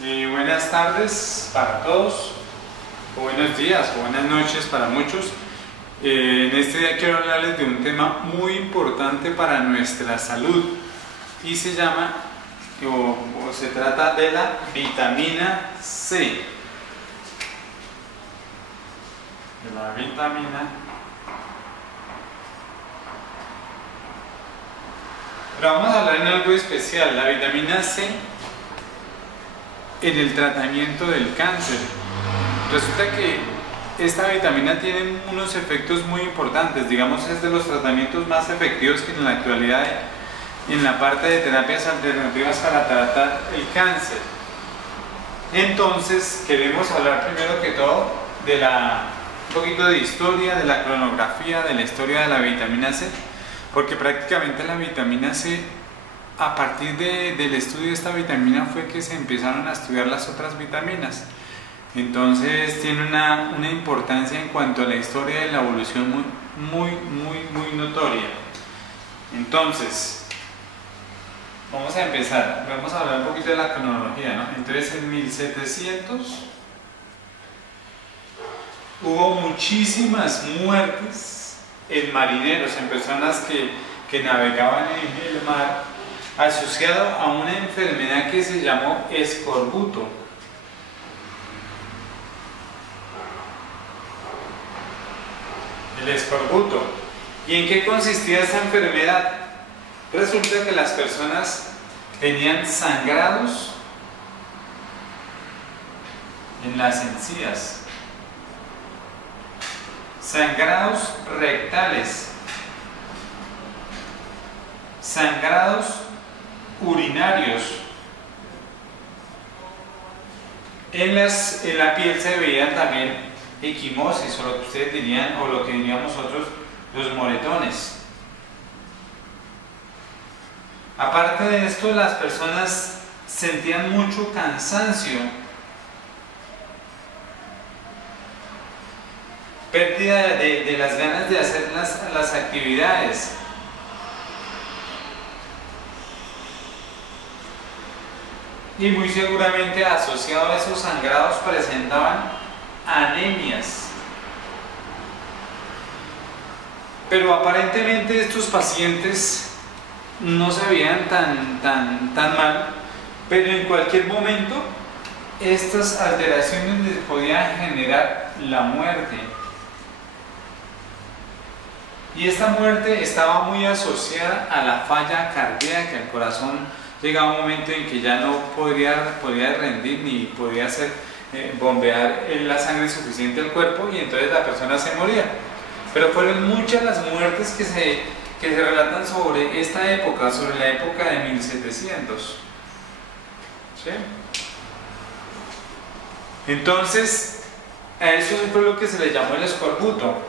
Buenas tardes para todos, o buenos días, o buenas noches para muchos. En este día quiero hablarles de un tema muy importante para nuestra salud y se llama, o se trata de la vitamina C. De la vitamina. Pero vamos a hablar en algo especial, la vitamina C en el tratamiento del cáncer. Resulta que esta vitamina tiene unos efectos muy importantes, digamos es de los tratamientos más efectivos que en la actualidad hay en la parte de terapias alternativas para tratar el cáncer. Entonces queremos hablar primero que todo de un poquito de historia, de la cronografía, de la historia de la vitamina C, porque prácticamente la vitamina C, a partir del estudio de esta vitamina fue que se empezaron a estudiar las otras vitaminas. Entonces tiene una importancia en cuanto a la historia de la evolución muy notoria. Entonces, vamos a empezar, vamos a hablar un poquito de la cronología, ¿no? Entonces en 1700 hubo muchísimas muertes en marineros, en personas que navegaban en el mar, asociado a una enfermedad que se llamó escorbuto. El escorbuto. ¿Y en qué consistía esta enfermedad? Resulta que las personas tenían sangrados en las encías, sangrados rectales, sangrados urinarios. En la piel se veían también equimosis, o lo que ustedes dirían, o lo que diríamos nosotros, los moretones. Aparte de esto, las personas sentían mucho cansancio, pérdida de las ganas de hacer las actividades. Y muy seguramente asociado a esos sangrados presentaban anemias. Pero aparentemente estos pacientes no se veían tan mal, pero en cualquier momento estas alteraciones les podían generar la muerte. Y esta muerte estaba muy asociada a la falla cardíaca. El corazón llegaba un momento en que ya no podía rendir ni podía bombear la sangre suficiente al cuerpo, y entonces la persona se moría. Pero fueron muchas las muertes que se relatan sobre esta época, sobre la época de 1700. ¿Sí? Entonces, a eso fue lo que se le llamó el escorbuto.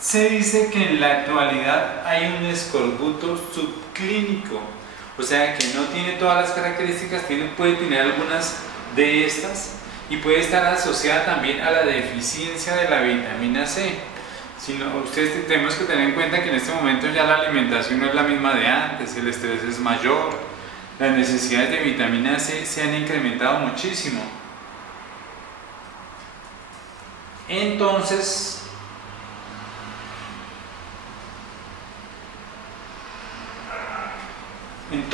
Se dice que en la actualidad hay un escorbuto subclínico, o sea que no tiene todas las características, puede tener algunas de estas y puede estar asociada también a la deficiencia de la vitamina C. Ustedes tenemos que tener en cuenta que en este momento ya la alimentación no es la misma de antes, el estrés es mayor, las necesidades de vitamina C se han incrementado muchísimo. Entonces, en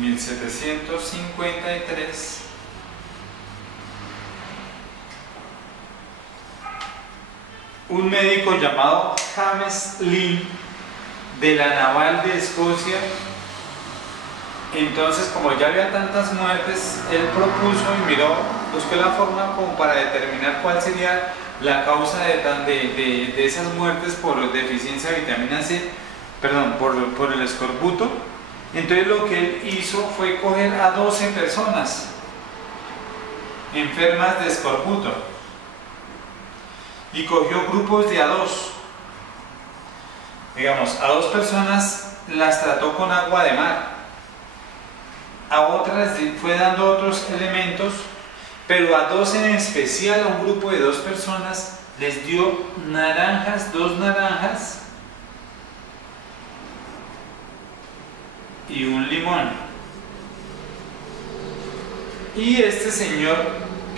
1753 un médico llamado James Lind de la Naval de Escocia, entonces como ya había tantas muertes, él propuso y buscó la forma como para determinar cuál sería la causa de esas muertes por deficiencia de vitamina C, perdón, por el escorbuto. Entonces lo que él hizo fue coger a 12 personas enfermas de escorbuto y cogió grupos de a 2. Digamos, a 2 personas las trató con agua de mar, a otras fue dando otros elementos pero a dos en especial, a un grupo de 2 personas, les dio naranjas, 2 naranjas y un limón. Y este señor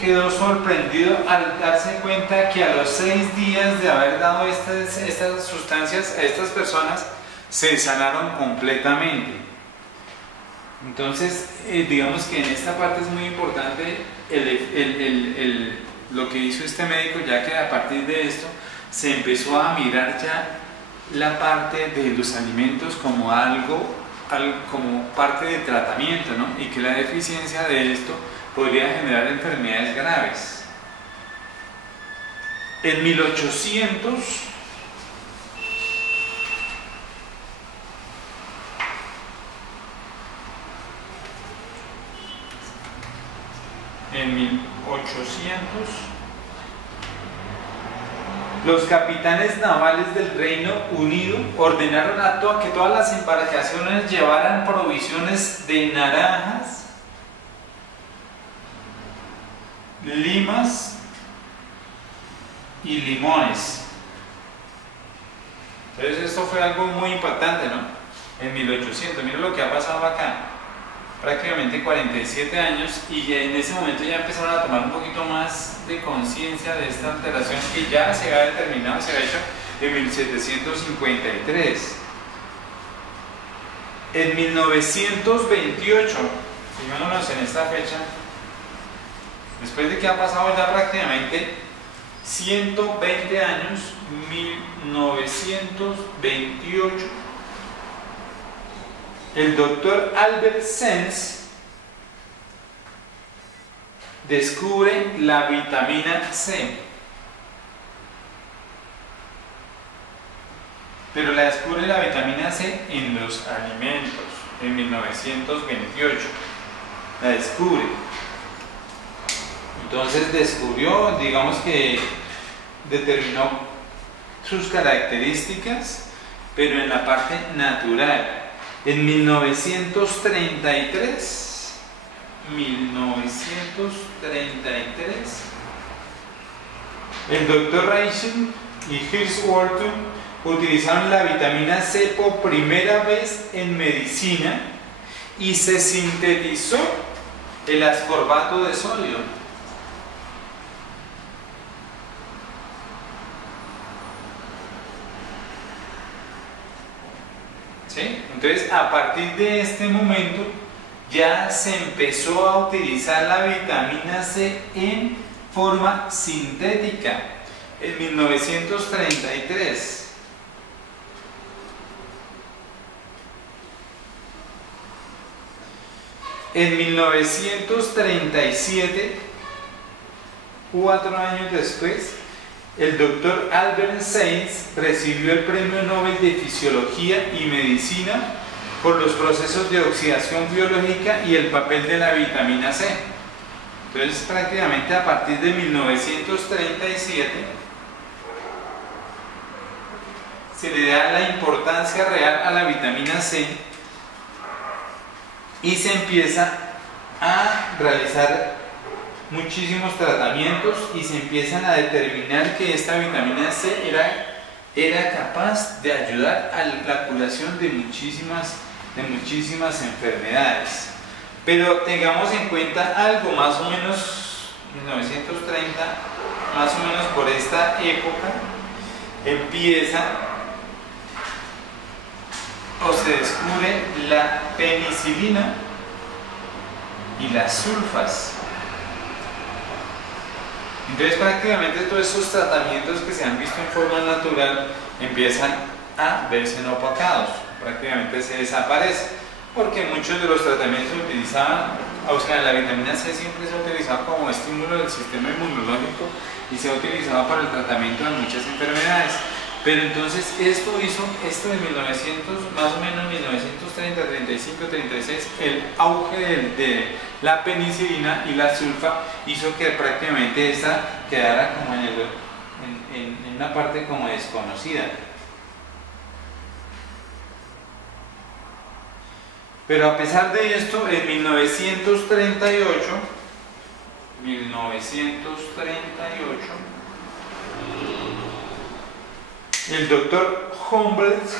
quedó sorprendido al darse cuenta que a los 6 días de haber dado estas sustancias a estas personas, se sanaron completamente. Entonces, digamos que en esta parte es muy importante lo que hizo este médico, ya que a partir de esto se empezó a mirar ya la parte de los alimentos como como parte de tratamiento, ¿no? Y que la deficiencia de esto podría generar enfermedades graves. En 1800 los capitanes navales del Reino Unido ordenaron que todas las embarcaciones llevaran provisiones de naranjas, limas y limones. Entonces esto fue algo muy impactante, ¿no? En 1800, mira lo que ha pasado acá. Prácticamente 47 años, y ya en ese momento ya empezaron a tomar un poquito más de conciencia de esta alteración que ya se había determinado, se había hecho en 1753. En 1928, fijémonos en esta fecha, después de que ha pasado ya prácticamente 120 años, 1928, el doctor Albert Sens descubre la vitamina C, pero la descubre la vitamina C en los alimentos en 1928, la descubre. Entonces descubrió, digamos que determinó sus características, pero en la parte natural. En 1933, el doctor Reichen y Hirschwalton utilizaron la vitamina C por primera vez en medicina y se sintetizó el ascorbato de sodio. ¿Sí? Entonces, a partir de este momento ya se empezó a utilizar la vitamina C en forma sintética. En 1933. En 1937, 4 años después, el doctor Albert Sens recibió el Premio Nobel de Fisiología y Medicina por los procesos de oxidación biológica y el papel de la vitamina C. Entonces, prácticamente a partir de 1937 se le da la importancia real a la vitamina C y se empieza a realizar muchísimos tratamientos y se empiezan a determinar que esta vitamina C era capaz de ayudar a la curación de muchísimas enfermedades. Pero tengamos en cuenta algo, más o menos 1930, más o menos por esta época, empieza o se descubre la penicilina y las sulfas. Entonces prácticamente todos esos tratamientos que se han visto en forma natural empiezan a verse opacados, prácticamente se desaparece, porque muchos de los tratamientos se utilizaban, o sea, la vitamina C siempre se ha utilizado como estímulo del sistema inmunológico y se ha utilizado para el tratamiento de muchas enfermedades. Pero entonces esto en 1900, más o menos 1930, 35, 36, el auge de la penicilina y la sulfa hizo que prácticamente esta quedara como en una parte como desconocida. Pero a pesar de esto, en 1938 1938, el doctor Humboldt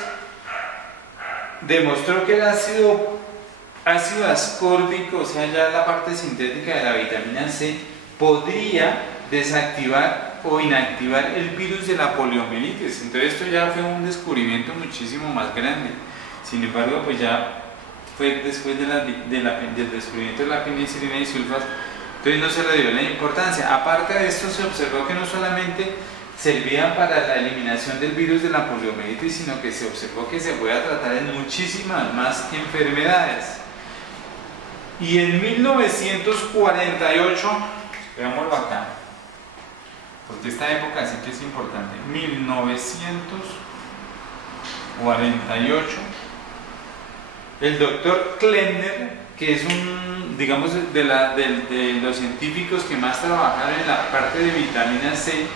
demostró que el ácido ascórbico, o sea, ya la parte sintética de la vitamina C, podría desactivar o inactivar el virus de la poliomielitis. Entonces esto ya fue un descubrimiento muchísimo más grande. Sin embargo, pues ya fue después del descubrimiento de la penicilina y sulfas, entonces no se le dio la importancia. Aparte de esto, se observó que no solamente servían para la eliminación del virus de la poliomielitis, sino que se observó que se podía tratar en muchísimas más enfermedades. Y en 1948, veámoslo acá, porque esta época sí que es importante, 1948, el doctor Klemner, que es un, digamos, de los científicos que más trabajaron en la parte de vitamina C,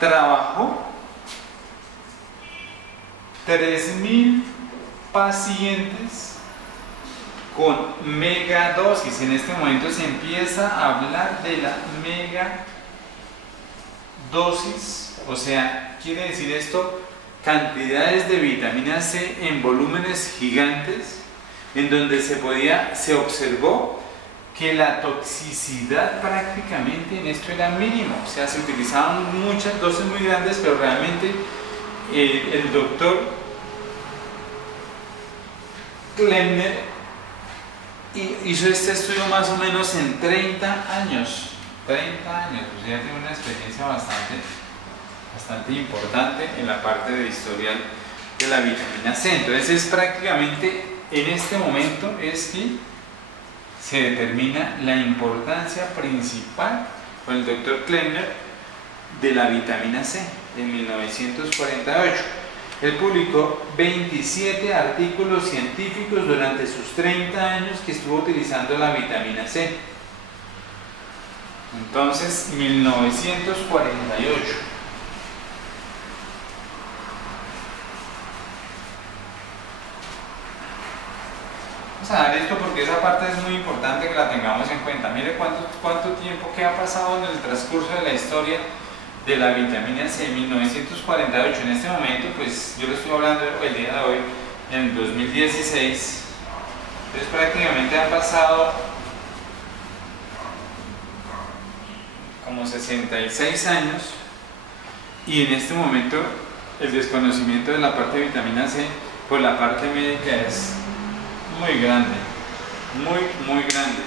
trabajó 3.000 pacientes con megadosis. En este momento se empieza a hablar de la megadosis, o sea, quiere decir esto, cantidades de vitamina C en volúmenes gigantes, en donde se observó que la toxicidad prácticamente en esto era mínimo, o sea, se utilizaban muchas dosis muy grandes, pero realmente el doctor Klemner hizo este estudio más o menos en 30 años, o sea, tiene una experiencia bastante importante en la parte de historial de la vitamina C. Entonces es prácticamente en este momento es que se determina la importancia principal con el doctor Klemner de la vitamina C en 1948. Él publicó 27 artículos científicos durante sus 30 años que estuvo utilizando la vitamina C. Entonces, 1948. Vamos a dar esto porque esa parte es muy importante que la tengamos en cuenta. Mire cuánto tiempo que ha pasado en el transcurso de la historia de la vitamina C. En 1948, en este momento, pues yo le estoy hablando el día de hoy, en el 2016, entonces prácticamente han pasado como 66 años, y en este momento el desconocimiento de la parte de vitamina C por la parte médica es muy grande, muy grande,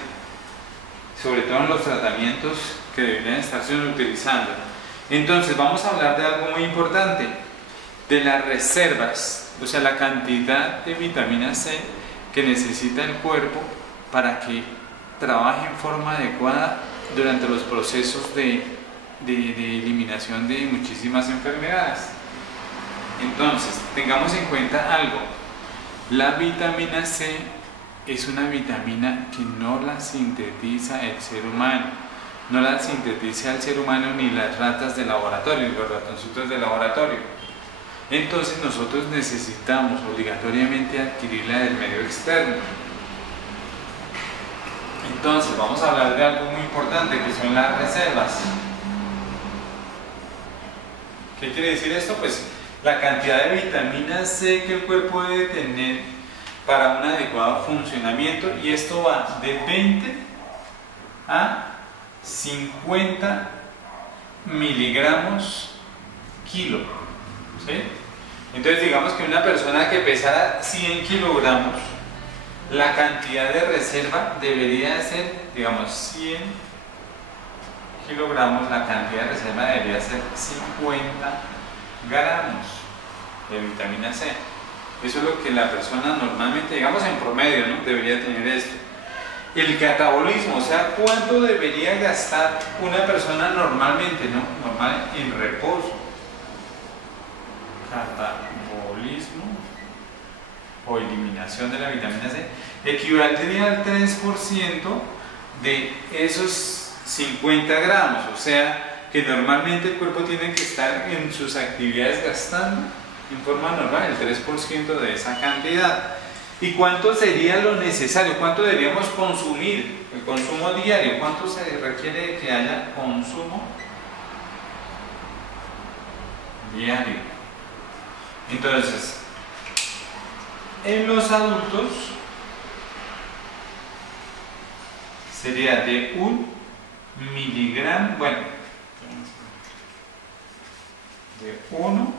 sobre todo en los tratamientos que deberían estarse utilizando. Entonces vamos a hablar de algo muy importante, de las reservas, o sea, la cantidad de vitamina C que necesita el cuerpo para que trabaje en forma adecuada durante los procesos de eliminación de muchísimas enfermedades. Entonces, tengamos en cuenta algo. La vitamina C es una vitamina que no la sintetiza el ser humano, no la sintetiza el ser humano ni las ratas de laboratorio, los ratoncitos de laboratorio. Entonces nosotros necesitamos obligatoriamente adquirirla del medio externo. Entonces vamos a hablar de algo muy importante, que son las reservas. ¿Qué quiere decir esto? Pues la cantidad de vitamina C que el cuerpo debe tener para un adecuado funcionamiento, y esto va de 20 a 50 miligramos kilo, ¿sí? Entonces digamos que una persona que pesara 100 kilogramos, la cantidad de reserva debería ser, digamos, 100 kilogramos, la cantidad de reserva debería ser 50 gramos de vitamina C. Eso es lo que la persona normalmente, digamos en promedio, ¿no?, debería tener esto. El catabolismo, o sea, ¿cuánto debería gastar una persona normalmente, ¿no?, normal, en reposo? Catabolismo o eliminación de la vitamina C equivaldría al 3% de esos 50 gramos, o sea que normalmente el cuerpo tiene que estar en sus actividades gastando en forma normal el 3% de esa cantidad. ¿Y cuánto sería lo necesario? ¿Cuánto deberíamos consumir? El consumo diario. ¿Cuánto se requiere que haya consumo diario? Entonces, en los adultos sería de 1 miligramo, bueno, de 1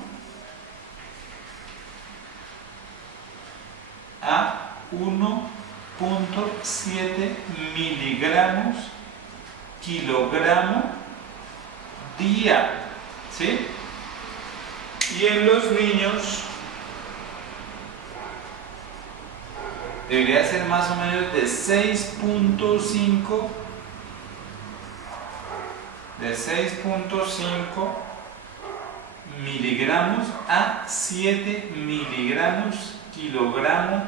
a 1.7 miligramos kilogramo día, ¿sí? Y en los niños debería ser más o menos de 6.5 miligramos a 7 miligramos kilogramo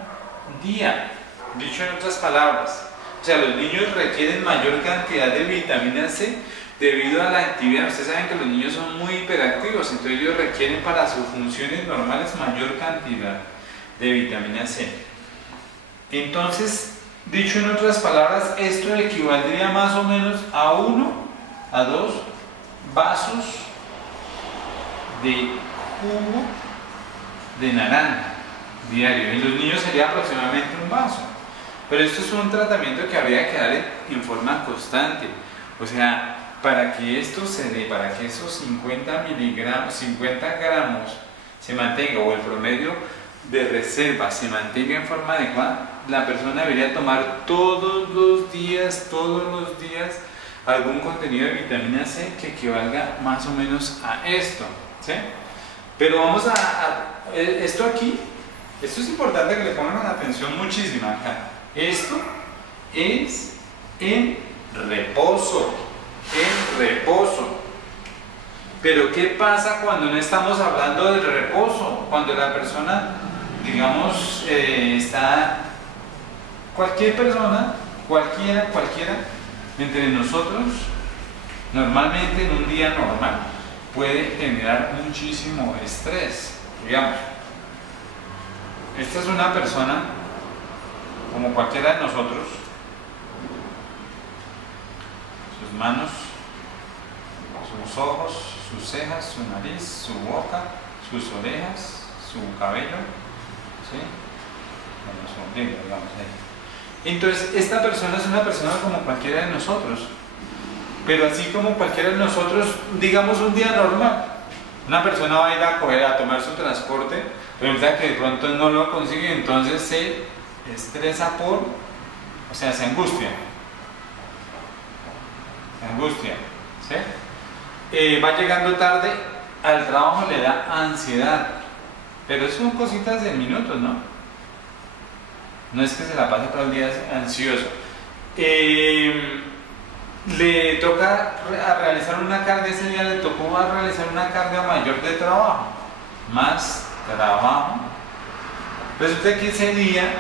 día. Dicho en otras palabras, o sea, los niños requieren mayor cantidad de vitamina C debido a la actividad. Ustedes saben que los niños son muy hiperactivos, entonces ellos requieren para sus funciones normales mayor cantidad de vitamina C. Entonces, dicho en otras palabras, esto equivaldría más o menos a 1 a 2 vasos de jugo de naranja diario. En los niños sería aproximadamente un vaso. Pero esto es un tratamiento que habría que dar en forma constante. O sea, para que esto se dé, para que esos 50 gramos se mantenga, o el promedio de reserva se mantenga en forma adecuada, la persona debería tomar todos los días algún contenido de vitamina C que equivalga más o menos a esto, ¿sí? Pero vamos esto aquí, esto es importante que le pongan atención muchísima acá. Esto es en reposo, Pero ¿qué pasa cuando no estamos hablando del reposo? Cuando la persona, digamos, cualquiera entre nosotros, normalmente en un día normal, puede generar muchísimo estrés. Digamos, esta es una persona como cualquiera de nosotros, sus manos, sus ojos, sus cejas, su nariz, su boca, sus orejas, su cabello, ¿sí? Bueno, su ombligo, digamos ahí. Entonces, esta persona es una persona como cualquiera de nosotros, pero así como cualquiera de nosotros, digamos un día normal, una persona va a ir a tomar su transporte, resulta que de pronto no lo consigue, entonces se estresa se angustia, ¿sí? Va llegando tarde al trabajo, le da ansiedad, pero son cositas de minutos, ¿no? No es que se la pase todo el día ansioso. Le toca realizar una carga, ese día le tocó realizar una carga mayor de trabajo, más trabajo. Resulta que ese día,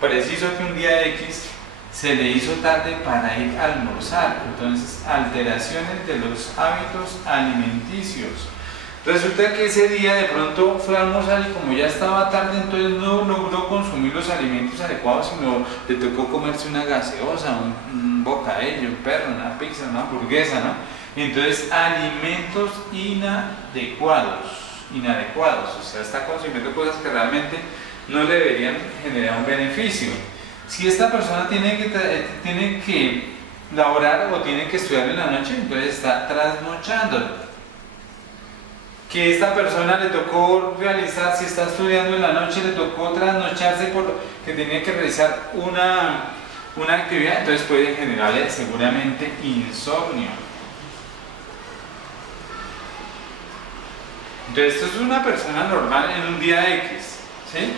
preciso que un día X, se le hizo tarde para ir a almorzar. Entonces, alteraciones de los hábitos alimenticios. Resulta que ese día de pronto fue a almorzar y como ya estaba tarde, entonces no logró consumir los alimentos adecuados, sino le tocó comerse una gaseosa, un bocadillo, un perro, una pizza, una hamburguesa, ¿no? Entonces, alimentos inadecuados, o sea, está consumiendo cosas que realmente no le deberían generar un beneficio. Si esta persona tiene que laborar o tiene que estudiar en la noche, entonces está trasnochando. Que esta persona le tocó realizar, si está estudiando en la noche, le tocó trasnocharse porque tenía que realizar una actividad, entonces puede generarle seguramente insomnio. Entonces esto es una persona normal en un día X, ¿sí?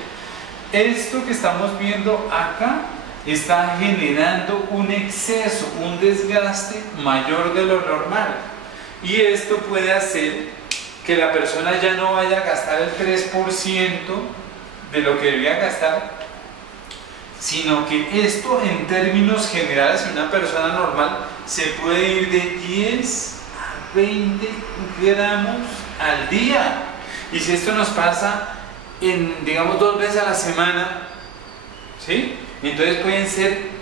Esto que estamos viendo acá está generando un exceso, un desgaste mayor de lo normal, y esto puede hacer que la persona ya no vaya a gastar el 3% de lo que debía gastar, sino que esto en términos generales en una persona normal se puede ir de 10 a 20 gramos al día. Y si esto nos pasa digamos 2 veces a la semana, ¿sí? Entonces pueden ser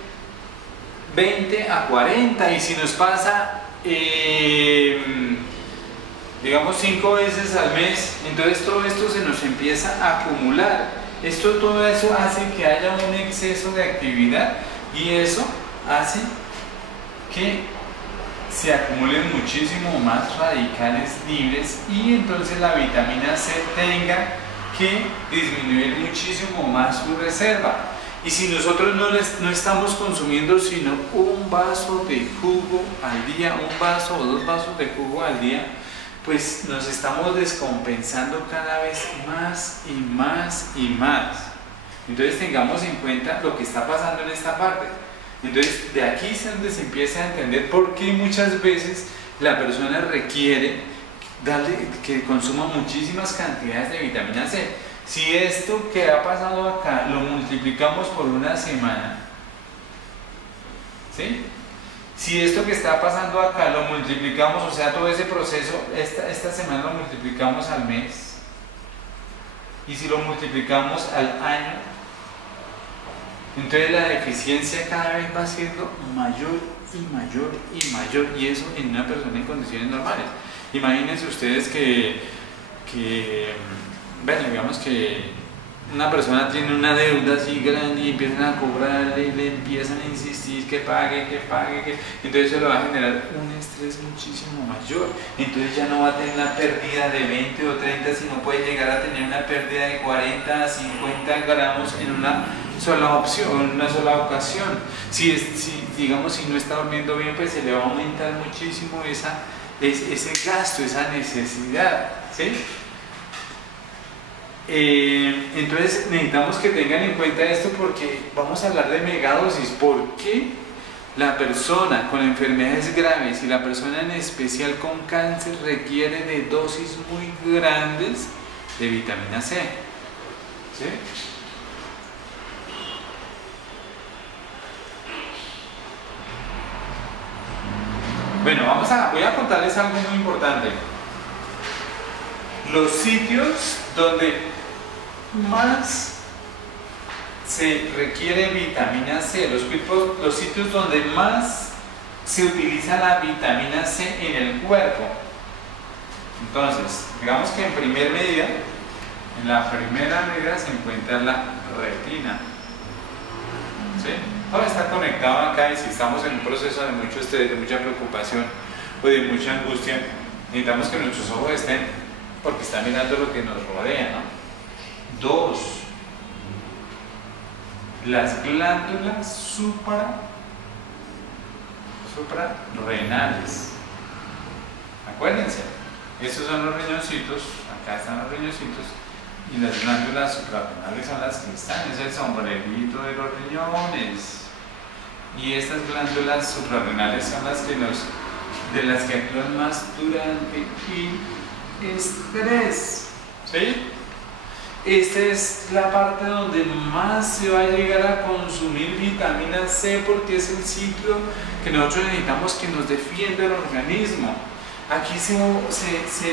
20 a 40 y si nos pasa, digamos 5 veces al mes, entonces todo esto se nos empieza a acumular. Todo eso hace que haya un exceso de actividad y eso hace que se acumulen muchísimo más radicales libres y entonces la vitamina C tenga que disminuir muchísimo más su reserva. Y si nosotros no estamos consumiendo sino un vaso de jugo al día, un vaso o 2 vasos de jugo al día, pues nos estamos descompensando cada vez más y más y más. Entonces tengamos en cuenta lo que está pasando en esta parte. Entonces de aquí es donde se empieza a entender por qué muchas veces la persona requiere que consuma muchísimas cantidades de vitamina C. Si esto que ha pasado acá lo multiplicamos por una semana, ¿sí? Si esto que está pasando acá lo multiplicamos, o sea, todo ese proceso, esta semana lo multiplicamos al mes, y si lo multiplicamos al año, entonces la deficiencia cada vez va siendo mayor y mayor y mayor, y eso en una persona en condiciones normales. Imagínense ustedes bueno, digamos que una persona tiene una deuda así grande y empiezan a cobrarle y le empiezan a insistir que pague, entonces eso le va a generar un estrés muchísimo mayor. Entonces ya no va a tener una pérdida de 20 o 30, sino puede llegar a tener una pérdida de 40 a 50 gramos en una sola opción, en una sola ocasión. Digamos, si no está durmiendo bien, pues se le va a aumentar muchísimo ese gasto, esa necesidad, ¿sí? Entonces necesitamos que tengan en cuenta esto porque vamos a hablar de megadosis. ¿Por qué la persona con enfermedades graves y la persona en especial con cáncer requiere de dosis muy grandes de vitamina C? ¿Sí? Bueno, voy a contarles algo muy importante. Los sitios donde más se requiere vitamina C, los sitios donde más se utiliza la vitamina C en el cuerpo. Entonces, digamos que en la primera medida se encuentra la retina, ¿sí? Ahora está conectado acá y si estamos en un proceso de mucho estrés, de mucha preocupación o de mucha angustia, necesitamos que nuestros ojos estén porque están mirando lo que nos rodea, ¿no? 2. Las glándulas suprarrenales. Acuérdense, estos son los riñoncitos, acá están los riñoncitos, y las glándulas suprarrenales son las que están, es el sombrerito de los riñones. Y estas glándulas suprarrenales son de las que actúan más durante el estrés, ¿sí? Esta es la parte donde más se va a llegar a consumir vitamina C porque es el ciclo que nosotros necesitamos que nos defienda el organismo. Aquí se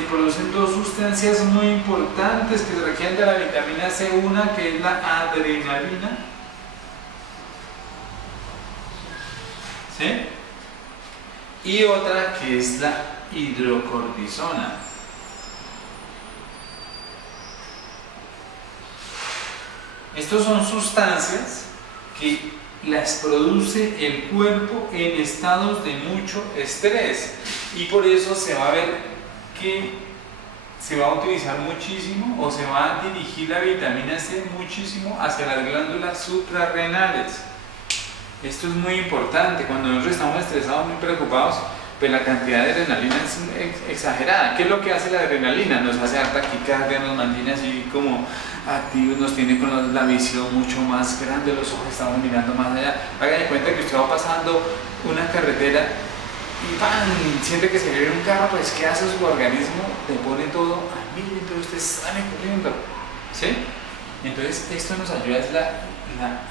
producen 2 sustancias muy importantes que se requieren de la vitamina C, una que es la adrenalina, ¿sí? Y otra que es la hidrocortisona. Estas son sustancias que las produce el cuerpo en estados de mucho estrés y por eso se va a ver que se va a utilizar muchísimo o se va a dirigir la vitamina C muchísimo hacia las glándulas suprarrenales. Esto es muy importante. Cuando nosotros estamos estresados, muy preocupados, pues la cantidad de adrenalina es exagerada. ¿Qué es lo que hace la adrenalina? Nos hace dar taquicardia, nos mantiene así como activos, nos tiene con la visión mucho más grande, los ojos estamos mirando más allá. Hagan de cuenta que usted va pasando una carretera y ¡pam! Siente que se le viene un carro, pues ¿qué hace su organismo? Le pone todo a 1000, entonces usted sale corriendo, ¿sí? Entonces esto nos ayuda, es la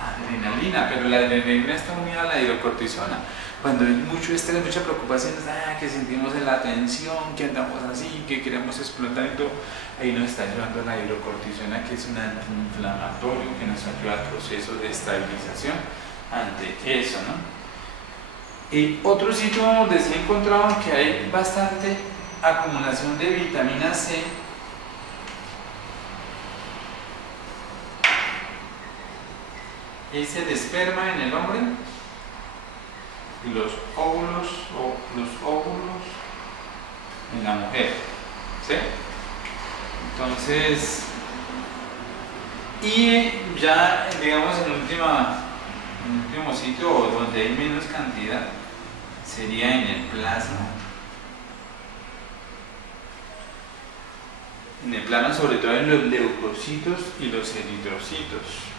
adrenalina, pero la adrenalina está unida a la hidrocortisona. Cuando hay mucho estrés, mucha preocupación, que sentimos la tensión, que andamos así, que queremos explotar y todo, ahí nos está ayudando la hidrocortisona, que es un antiinflamatorio que nos ayuda al proceso de estabilización ante eso, ¿no? Y otro sitio donde sí he encontrado que hay bastante acumulación de vitamina C es el esperma en el hombre y los óvulos en la mujer, ¿sí? Entonces, y ya digamos en último sitio donde hay menos cantidad sería en el plasma. En el plasma, sobre todo en los leucocitos y los eritrocitos.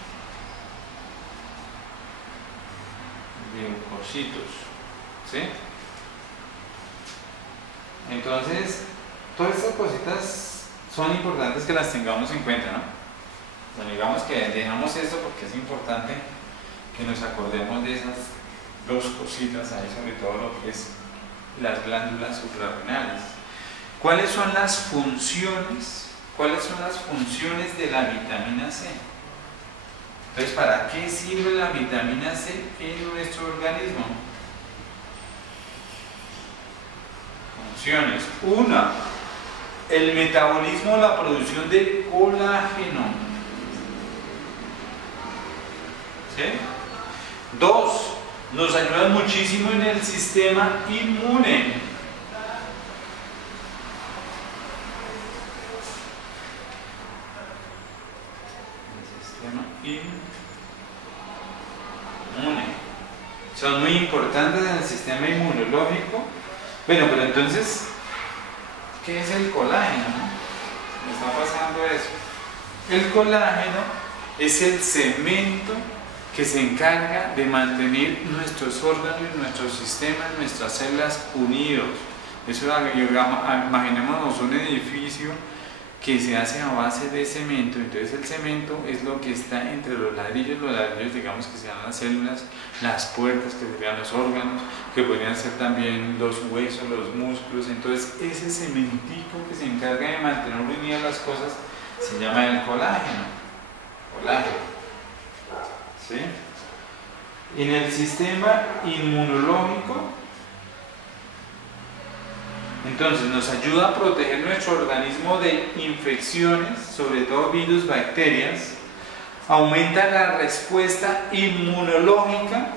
Leucocitos, ¿sí? Entonces, todas estas cositas son importantes que las tengamos en cuenta, ¿no? Bueno, digamos que dejamos esto porque es importante que nos acordemos de esas dos cositas ahí, sobre todo lo que es las glándulas suprarrenales. ¿Cuáles son las funciones? ¿Cuáles son las funciones de la vitamina C? Entonces, ¿para qué sirve la vitamina C en nuestro organismo? Funciones. Una, el metabolismo, la producción de colágeno. ¿Sí? Dos, nos ayuda muchísimo en el sistema inmune. El sistema inmune. Son muy importantes en el sistema inmunológico. Bueno, pero entonces, ¿qué es el colágeno? ¿No? Me está pasando eso. El colágeno es el cemento que se encarga de mantener nuestros órganos, nuestros sistemas, nuestras células unidos. Eso, imaginémonos un edificio que se hace a base de cemento. Entonces el cemento es lo que está entre los ladrillos digamos que sean las células, las puertas que serían los órganos, que podrían ser también los huesos, los músculos. Entonces ese cementico que se encarga de mantener unidas las cosas se llama el colágeno. ¿Sí? En el sistema inmunológico, entonces nos ayuda a proteger nuestro organismo de infecciones, sobre todo virus, bacterias, aumenta la respuesta inmunológica,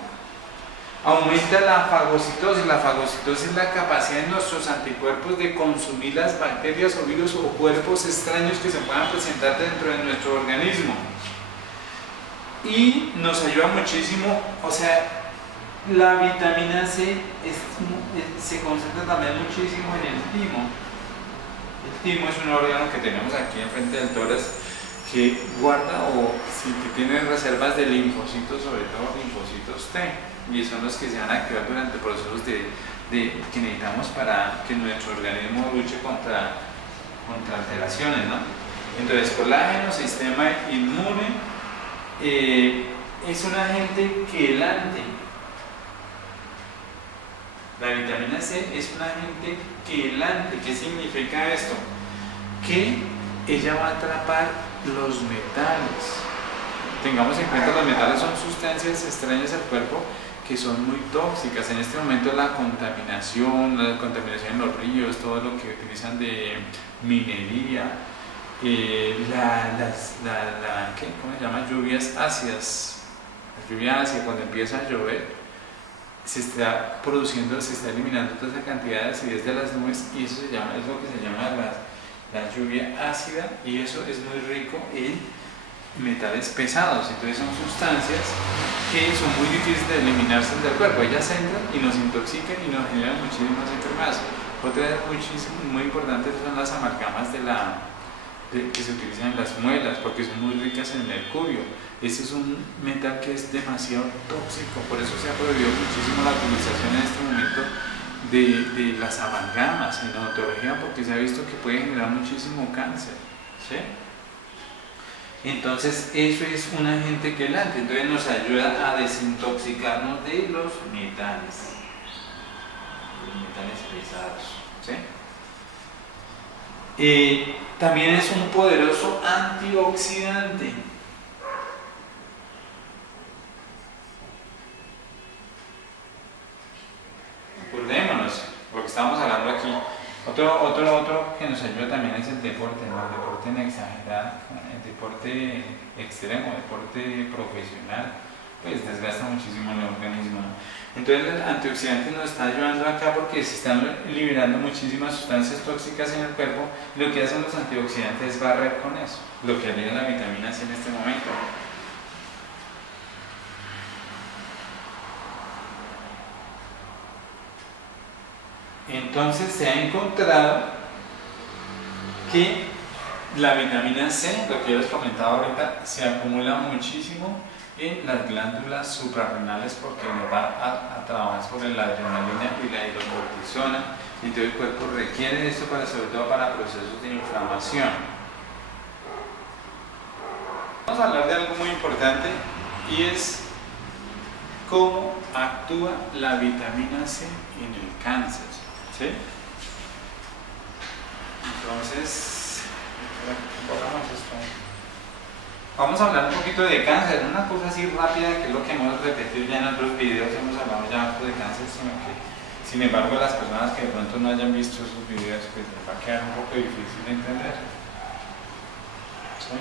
aumenta la fagocitosis. La fagocitosis es la capacidad de nuestros anticuerpos de consumir las bacterias o virus o cuerpos extraños que se puedan presentar dentro de nuestro organismo. Y nos ayuda muchísimo, o sea, la vitamina C se concentra también muchísimo en el timo. El timo es un órgano que tenemos aquí enfrente del tórax que guarda que tiene reservas de linfocitos, sobre todo linfocitos T, y son los que se van a activar durante procesos que necesitamos para que nuestro organismo luche contra alteraciones, ¿no? Entonces, colágeno, sistema inmune. Es un agente quelante. La vitamina C es un agente quelante. ¿Qué significa esto? Que ella va a atrapar los metales. Tengamos en cuenta, los metales son sustancias extrañas al cuerpo que son muy tóxicas. En este momento la contaminación en los ríos, todo lo que utilizan de minería, ¿cómo se llama? Lluvias ácidas. La lluvia ácida, cuando empieza a llover, se está eliminando toda esa cantidad de acidez de las nubes, y eso es lo que se llama la lluvia ácida, y eso es muy rico en metales pesados. Entonces son sustancias que son muy difíciles de eliminarse del cuerpo. Ellas entran y nos intoxican y nos generan muchísimas enfermedades. Otra muy importante son las amalgamas que se utilizan en las muelas, porque son muy ricas en mercurio. Este es un metal que es demasiado tóxico, por eso se ha prohibido muchísimo la utilización en este momento de las amalgamas en odontología, porque se ha visto que puede generar muchísimo cáncer, ¿sí? Entonces eso es un agente quelante, entonces nos ayuda a desintoxicarnos de los metales. metales pesados, ¿sí? También es un poderoso antioxidante. Acordémonos, lo que estamos hablando aquí. Otro que nos ayuda también es el deporte, ¿no? El deporte en exagerado, el deporte extremo, deporte profesional, pues desgasta muchísimo el organismo, ¿no? Entonces el antioxidante nos está ayudando acá porque se están liberando muchísimas sustancias tóxicas en el cuerpo. Lo que hacen los antioxidantes es barrer con eso, lo que haría la vitamina C en este momento. Entonces se ha encontrado que la vitamina C, lo que yo les comentaba ahorita, se acumula muchísimo en las glándulas suprarrenales porque nos va a trabajar sobre la adrenalina y la hidrocortisona, y todo el cuerpo requiere esto sobre todo para procesos de inflamación. Vamos a hablar de algo muy importante y es cómo actúa la vitamina C en el cáncer. ¿Sí? Entonces, vamos a hablar un poquito de cáncer, una cosa así rápida que es lo que hemos repetido ya en otros videos, hemos hablado ya harto de cáncer, sino que, sin embargo, las personas que de pronto no hayan visto esos videos, pues les va a quedar un poco difícil de entender. ¿Sí?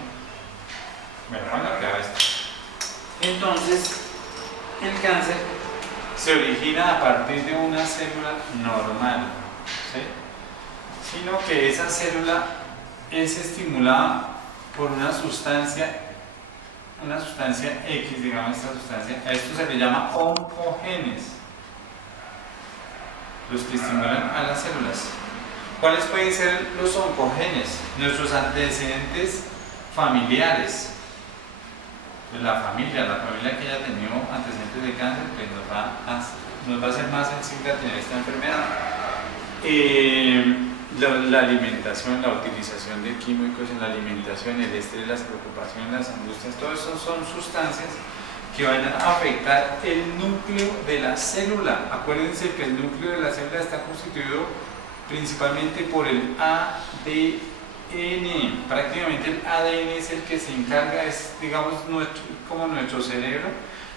Bueno, vamos a quedar esto. Entonces, el cáncer se origina a partir de una célula normal, ¿sí? Sino que esa célula es estimulada por una sustancia X, digamos esta sustancia, a esto se le llama oncogenes, los que estimulan a las células. ¿Cuáles pueden ser los oncogenes? Nuestros antecedentes familiares. La familia que haya tenido antecedentes de cáncer, pues nos va a ser más sensible a tener esta enfermedad. La alimentación, la utilización de químicos en la alimentación, el estrés, las preocupaciones, las angustias, todo eso son sustancias que van a afectar el núcleo de la célula. Acuérdense que el núcleo de la célula está constituido principalmente por el ADN. Prácticamente el ADN es el que se encarga, es digamos como nuestro cerebro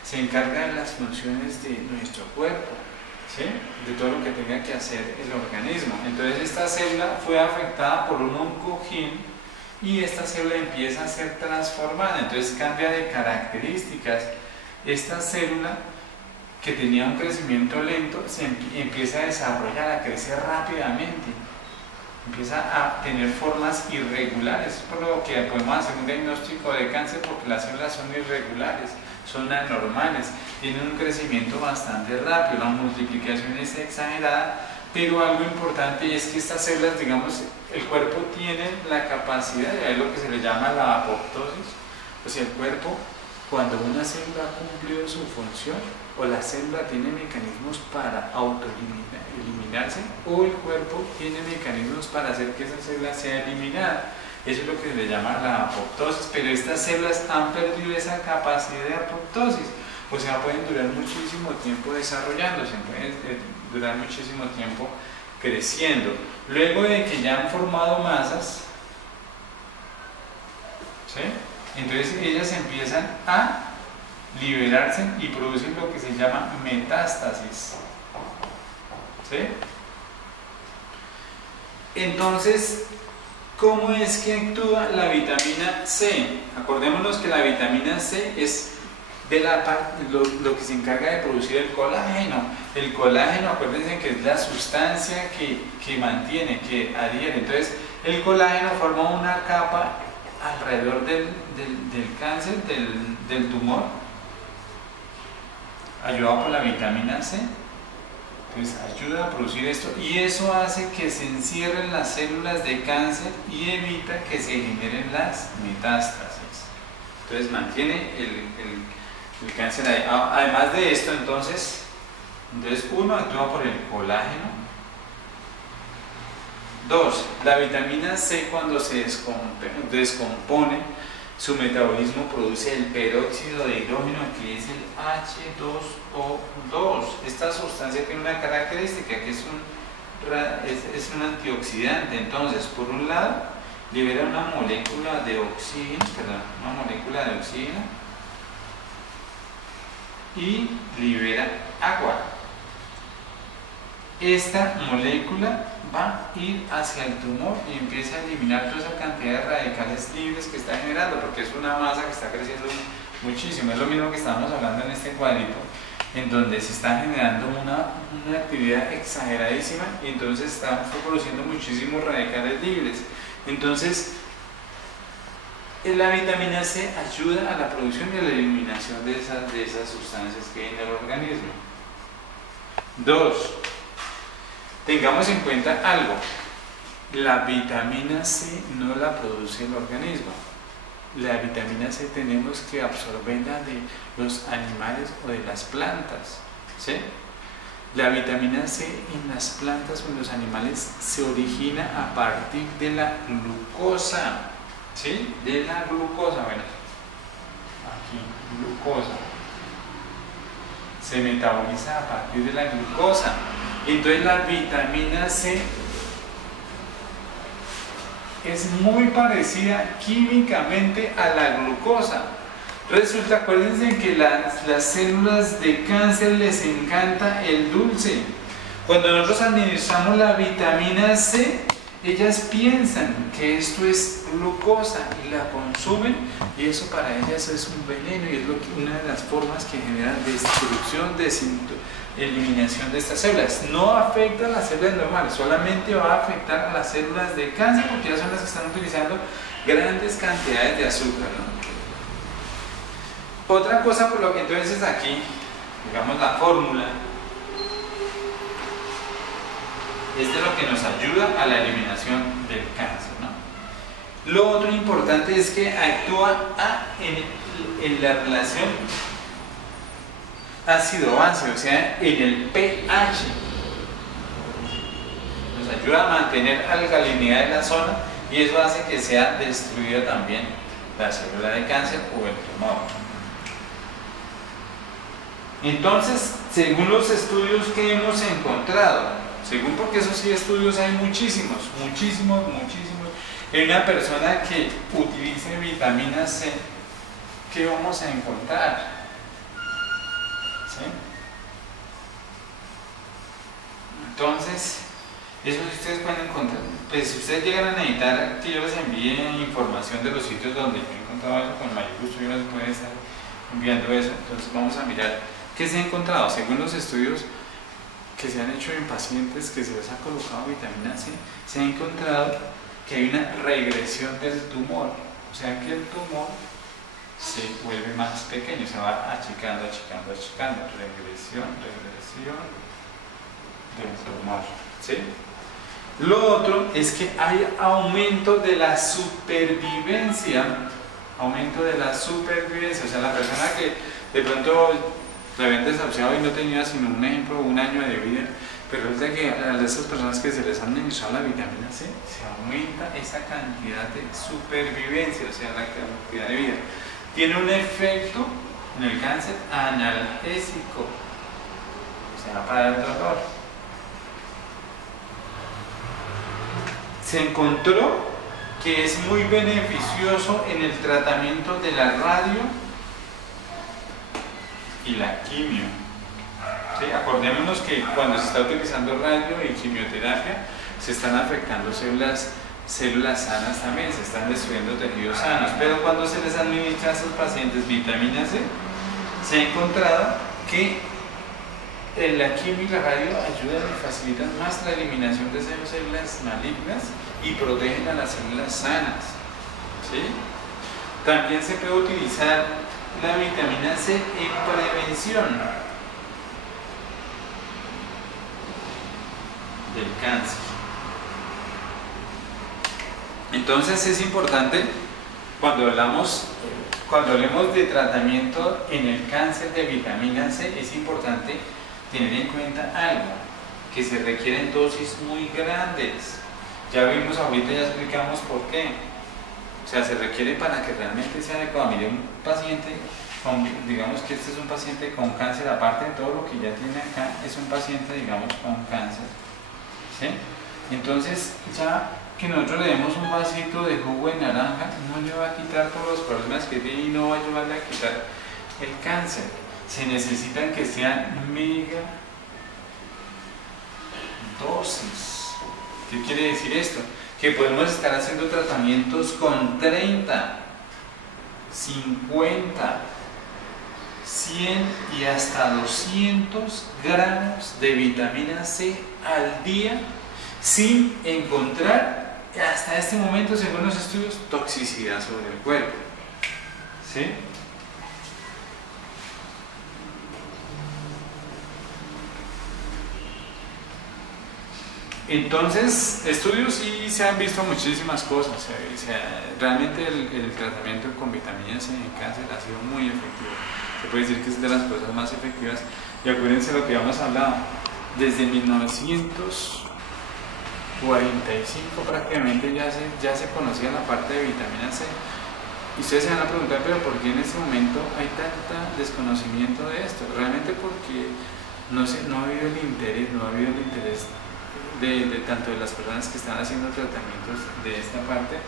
se encarga de las funciones de nuestro cuerpo, ¿sí? De todo lo que tenga que hacer el organismo. Entonces esta célula fue afectada por un oncogen y esta célula empieza a ser transformada, entonces cambia de características. Esta célula que tenía un crecimiento lento se empieza a desarrollar, a crecer rápidamente, empieza a tener formas irregulares, por lo que podemos hacer un diagnóstico de cáncer porque las células son irregulares, son anormales, tienen un crecimiento bastante rápido, la multiplicación es exagerada, pero algo importante es que estas células, digamos, el cuerpo tiene la capacidad, es lo que se le llama la apoptosis, o sea, el cuerpo, cuando una célula ha cumplido su función, o la célula tiene mecanismos para autoeliminarse, o el cuerpo tiene mecanismos para hacer que esa célula sea eliminada. Eso es lo que se le llama la apoptosis, pero estas células han perdido esa capacidad de apoptosis, o sea, pueden durar muchísimo tiempo desarrollándose, pueden durar muchísimo tiempo creciendo. Luego de que ya han formado masas, ¿sí? Entonces ellas empiezan a liberarse y producen lo que se llama metástasis, ¿sí? Entonces, ¿cómo es que actúa la vitamina C? Acordémonos que la vitamina C es de la parte, lo que se encarga de producir el colágeno. El colágeno, acuérdense que es la sustancia que mantiene, que adhiere. Entonces, el colágeno forma una capa alrededor del cáncer, del tumor, ayudado por la vitamina C. Pues ayuda a producir esto y eso hace que se encierren las células de cáncer y evita que se generen las metástasis. Entonces mantiene el cáncer ahí. Además de esto, entonces uno actúa por el colágeno. 2. La vitamina C cuando se descompone su metabolismo produce el peróxido de hidrógeno, que es el H2O2. Esta sustancia tiene una característica que es un antioxidante. Entonces, por un lado, libera una molécula de oxígeno, y libera agua. Esta molécula va a ir hacia el tumor y empieza a eliminar toda esa cantidad de radicales libres que está generando, porque es una masa que está creciendo muchísimo. Es lo mismo que estábamos hablando en este cuadrito, en donde se está generando una actividad exageradísima y entonces está produciendo muchísimos radicales libres. Entonces, la vitamina C ayuda a la producción y a la eliminación de esas sustancias que hay en el organismo. 2. Tengamos en cuenta algo: la vitamina C no la produce el organismo. La vitamina C tenemos que absorberla de los animales o de las plantas, ¿sí? La vitamina C en las plantas o en los animales se origina a partir de la glucosa, ¿sí? De la glucosa, bueno, aquí, glucosa. Se metaboliza a partir de la glucosa. Entonces la vitamina C es muy parecida químicamente a la glucosa. Resulta, acuérdense que las células de cáncer les encanta el dulce. Cuando nosotros administramos la vitamina C, ellas piensan que esto es glucosa y la consumen, y eso para ellas es un veneno, y es una de las formas que generan destrucción, eliminación de estas células. No afecta a las células normales, solamente va a afectar a las células de cáncer, porque ya son las que están utilizando grandes cantidades de azúcar, ¿no? Otra cosa por lo que entonces aquí, digamos, la fórmula es de lo que nos ayuda a la eliminación del cáncer, ¿no? Lo otro importante es que actúa en la relación ácido-base, o sea, en el pH. Nos ayuda a mantener alcalinidad en la zona, y eso hace que sea destruida también la célula de cáncer o el tumor. Entonces, según los estudios que hemos encontrado, porque esos sí estudios hay muchísimos, en una persona que utilice vitamina C, ¿qué vamos a encontrar? ¿Sí? Entonces, eso ustedes pueden encontrar. Pues si ustedes llegan a necesitar que yo les envíe información de los sitios donde yo he encontrado eso, con mayor gusto yo les puedo estar enviando eso. Entonces vamos a mirar qué se ha encontrado. Según los estudios que se han hecho en pacientes que se les ha colocado vitamina C, se ha encontrado que hay una regresión del tumor, o sea que el tumor se vuelve más pequeño, se va achicando, regresión del tumor, ¿sí? Lo otro es que hay aumento de la supervivencia, o sea, la persona que de pronto le habían desahuciado y no tenía sino un ejemplo, 1 año de vida, pero es de que a esas personas que se les han administrado la vitamina C, se aumenta esa cantidad de supervivencia, o sea, la cantidad de vida. Tiene un efecto en el cáncer analgésico, o sea, para el dolor. Se encontró que es muy beneficioso en el tratamiento de la radio y la quimio. ¿Sí? Acordémonos que cuando se está utilizando radio y quimioterapia, se están afectando células sanas también, se están destruyendo tejidos sanos, pero cuando se les administra a esos pacientes vitamina C, se ha encontrado que la quimio y la radio ayudan y facilitan más la eliminación de esas células malignas y protegen a las células sanas, ¿sí? También se puede utilizar la vitamina C en prevención del cáncer. Entonces es importante, cuando hablemos de tratamiento en el cáncer de vitamina C, es importante tener en cuenta algo, que se requieren dosis muy grandes. Ya vimos ahorita, ya explicamos por qué, sea, se requiere para que realmente sea adecuado. Mire, un paciente, digamos que este es un paciente con cáncer, aparte de todo lo que ya tiene acá, es un paciente, digamos, con cáncer, ¿sí? Entonces, ya que nosotros le demos un vasito de jugo de naranja, no le va a quitar todos los problemas que tiene y no va a ayudarle a quitar el cáncer. Se necesitan que sean mega dosis. ¿Qué quiere decir esto? Que podemos estar haciendo tratamientos con 30, 50, 100 y hasta 200 gramos de vitamina C al día sin encontrar, hasta este momento, según los estudios, toxicidad sobre el cuerpo. ¿Sí? Entonces, estudios sí se han visto muchísimas cosas. Realmente el tratamiento con vitamina C en cáncer ha sido muy efectivo. Se puede decir que es de las cosas más efectivas. Y acuérdense lo que habíamos hablado. Desde 1945 prácticamente ya se conocía la parte de vitamina C. Y ustedes se van a preguntar, pero ¿por qué en este momento hay tanto desconocimiento de esto? Realmente porque no ha habido el interés, de tanto de las personas que están haciendo tratamientos de esta parte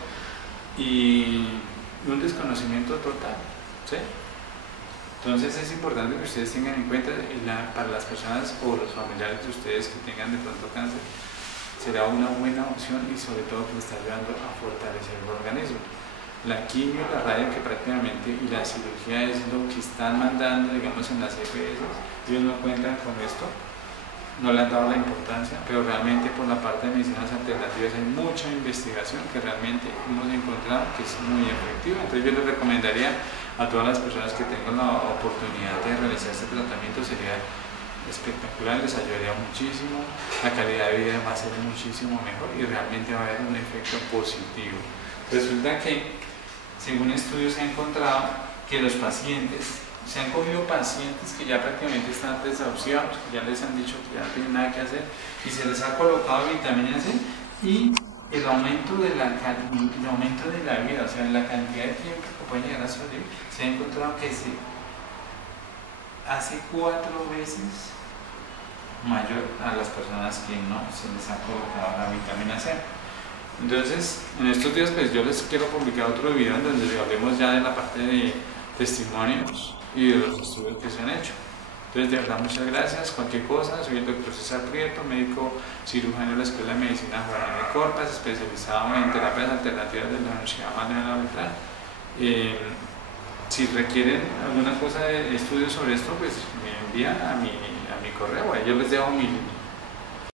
y un desconocimiento total, ¿sí? Entonces es importante que ustedes tengan en cuenta, para las personas o los familiares de ustedes que tengan de pronto cáncer, será una buena opción y sobre todo que les está ayudando a fortalecer el organismo. La quimio, la radio que prácticamente y la cirugía es lo que están mandando, digamos, en las EPS. Ellos no cuentan con esto, no le han dado la importancia, pero realmente por la parte de medicinas alternativas hay mucha investigación que realmente hemos encontrado que es muy efectiva. Entonces yo les recomendaría a todas las personas que tengan la oportunidad de realizar este tratamiento, sería espectacular, les ayudaría muchísimo, la calidad de vida va a ser muchísimo mejor y realmente va a haber un efecto positivo. Resulta que, según estudios, se ha encontrado que los pacientes, se han cogido pacientes que ya prácticamente están desahuciados, que ya les han dicho que ya no tienen nada que hacer y se les ha colocado vitamina C y el aumento de la vida, o sea, la cantidad de tiempo que pueden llegar a sobrevivir, se ha encontrado que se hace 4 veces mayor a las personas que no se les ha colocado la vitamina C. Entonces, en estos días pues yo les quiero publicar otro video en donde hablemos ya de la parte de testimonios y de los estudios que se han hecho. Entonces, de verdad, muchas gracias. Cualquier cosa, soy el doctor César Prieto, médico cirujano de la Escuela de Medicina Juan M. Corpas, especializado en terapias alternativas de la Universidad Magdalena Beltrán. Si requieren alguna cosa de estudio sobre esto, pues me envían a mi correo. Yo les dejo mi